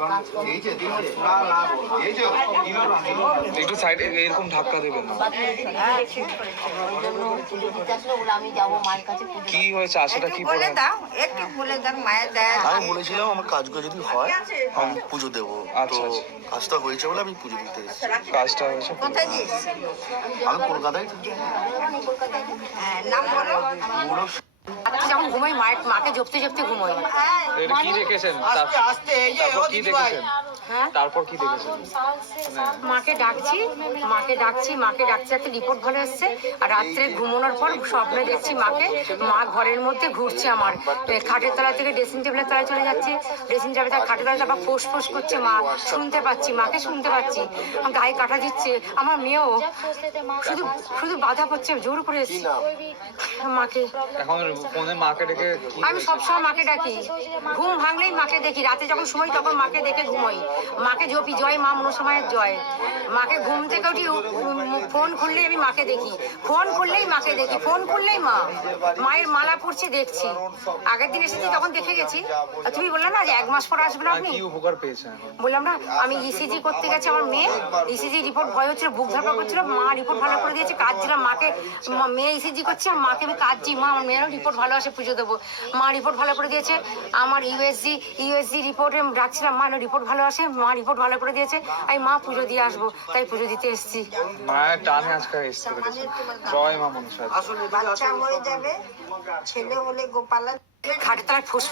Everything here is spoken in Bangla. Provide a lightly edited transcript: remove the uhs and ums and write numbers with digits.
কাজ করে একটু সাইডে এরকম ধাক্কা দেবেন না। ওই জন্য পুজো দিতে আসলে বলে আমি যাবো মায়ের কাছে পুজো কি হয়েছে আশাটা কি বলে বলে? দাও, একটু বলে দাও মায়ের দয়া। আমি বলেছিলাম আমার কাজগুলো যদি হয় আমি পুজো দেবো, আচ্ছা, তো আচ্ছা। কাজটা হয়েছে বলে আমি পুজো দিতে এসেছি। কাজটা হয়েছে। কোথায় গিয়েছি? আমি কলকাতায় থাকি। কলকাতায় হ্যাঁ, নাম বলো। যখন ঘুমাই মাকে জপতে জপতে ঘুমাই। এটা কি দেখেছেন? তারপর কি দেখেছেন? হ্যাঁ, তারপর কি দেখেছেন? মাকে ডাকছি মাকে ডাকছি, একটা রিপোর্ট ভালো এসছে। আর রাত্রে ঘুমানোর পর স্বপ্নে দেখছি মা ঘরের মধ্যে ঘুরছে, আমার খাটের তলা থেকে ড্রেসিং টেবিলের তলায় চলে যাচ্ছে, ড্রেসিং টেবিল থেকে খাটের তলায় আবার ফোঁস ফোঁস করছে, শুনতে পাচ্ছি মাকে, গায়ে কাটা দিচ্ছে। আমার মেয়েও শুধু শুধু বাধা করছে, জোর করে এসছি মাকে। এখন ফোনে মাকে ডেকে কি আমি সবসময় মাকে ডাকি, ঘুম ভাঙলেই মাকে দেখি, রাতে যখন সময় তখন মাকে দেখে ঘুমোই, মাকে জপি, জয় মা মনসময়ের জয়। মাকে ঘুম থেকে উঠি, ফোন খুললেই আমি মাকে দেখি, ফোন খুললেই মায়ের মালা পড়ছি দেখছি। আগের দিন এসেছি তখন দেখে গেছি। আর তুমি বললে না যে 1 মাস পর আসবে না আপনি, কি উপকার পেয়েছেন? বললাম না আমি ইসিজি করতে গেছি, আমার মেয়ে ইসিজি রিপোর্ট ভয় হচ্ছিল, বুক ধরপড় করছিল, মা রিপোর্ট ভালো করে দিয়েছে, কাঁদছিলাম মাকে, মেয়ে ইসিজি করছে আর মাকে আমি কাঁদছি, মা আমার মেয়েরও রিপোর্ট ভালো আসে, পুজো দেবো। মা রিপোর্ট ভালো করে দিয়েছে। আমার ইউএসজি রিপোর্টে ডাকছিলাম, মা রিপোর্ট ভালো আসে, মা রিপোর্ট ভালো করে দিয়েছে, আমি মা পুজো দিয়ে আসবো, তাই পুজো দিতে এসেছি। মায়ের টানে আজকে এসে পেরেছে। জয় মা মনসা। বাচ্চা হয়ে যাবে, ছেলে হলে গোপালা। খাটের তলায় ফুস